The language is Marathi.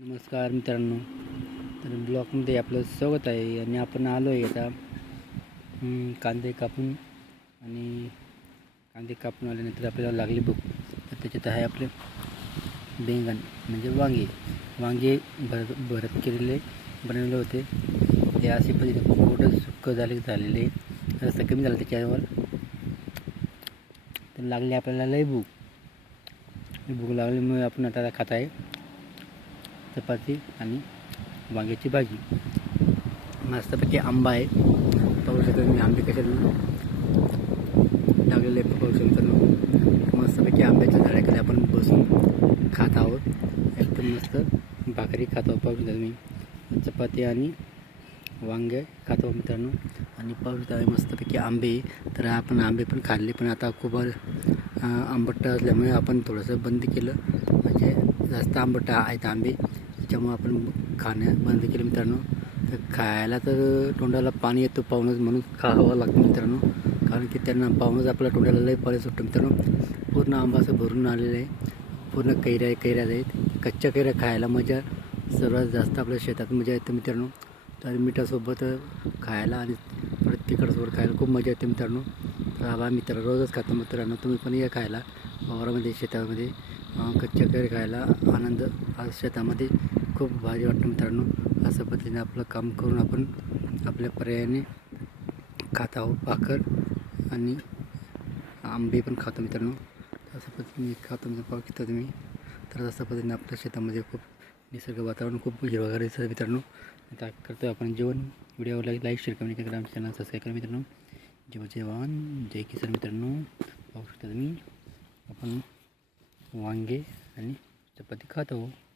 नमस्कार मित्रांनो. तर ब्लॉकमध्ये आपलं स्वागत आहे आणि आपण आलो आहे आता कांदे कापून आणि कांदे कापून आल्यानंतर आपल्याला लागली भूक. तर त्याच्यात आहे आपले बेंगण म्हणजे वांगे. वांगे भरत भरत केलेले बनवले होते. ते असे पद्धतीने खूप मोठं सुक्क झाले झालेले. रस्ता कमी झाला त्याच्यावर. तर लागले आपल्याला लय भूक. भूक लागल्यामुळे आपण आता खात आहे. चपाती आणि वांग्याची भाजी. मस्तपैकी आंबा आहे. पाहू शकतो मी आंबे कसे लागलेले पाहू शकतो ना. मस्तपैकी आंब्याच्या झाडाकडे आपण बसून खात आहोत. एकदम मस्त भाकरी खात आहोत पाहू शकता मी चपाती आणि वांगे खातो मित्रांनो. आणि पाहू शकता मस्तपैकी आंबे. तर आपण आंबे पण खाल्ले पण आता खूप आंबट असल्यामुळे आपण थोडंसं बंद केलं. म्हणजे जास्त आंबट आहेत आंबे. त्याच्यामुळं आपण खाणं बंद केलं मित्रांनो. तर खायला तर तोंडाला पाणी येतं पाहूनच म्हणून खावं लागतं मित्रांनो. कारण की त्यांना पाहूनच आपल्या तोंडाला लय पाणी सुटतं मित्रांनो. पूर्ण आंबा असं भरून आलेलं आहे. पूर्ण कैऱ्या कैऱ्या आहेत. कच्च्या कैऱ्या खायला मजा सर्वात जास्त आपल्या शेतात मजा येते मित्रांनो. तर मिठासोबत खायला आणि परत तिखटसोबत खायला खूप मजा येते मित्रांनो. तर आबा मित्र रोजच खातो मित्रांनो. तुम्ही पण या खायला. वावरामध्ये शेतामध्ये कच्च्या कैरी खायला आनंद आज शेतामध्ये खूप भारी वाटतं मित्रांनो. अशा पद्धतीने आपलं काम करून आपण आपल्या पर्यायाने खात आहोत भाकर आणि आंबे पण खातो मित्रांनो. अशा पद्धतीने खातो म्हणजे पाहू शकता तुम्ही. तर अशा पद्धतीने आपल्या शेतामध्ये खूप निसर्ग वातावरण खूप हिरवागार दिसतं मित्रांनो. आता करतो आपण जेवण. व्हिडिओला लाईक शेअर कमेंट करा. आमच्या चॅनल सबस्क्राईब करा मित्रांनो. जेव्हा जेवण. जय किसान मित्रांनो. पाहू शकता तुम्ही. आपण वांगे आणि चपाती खात आहोत.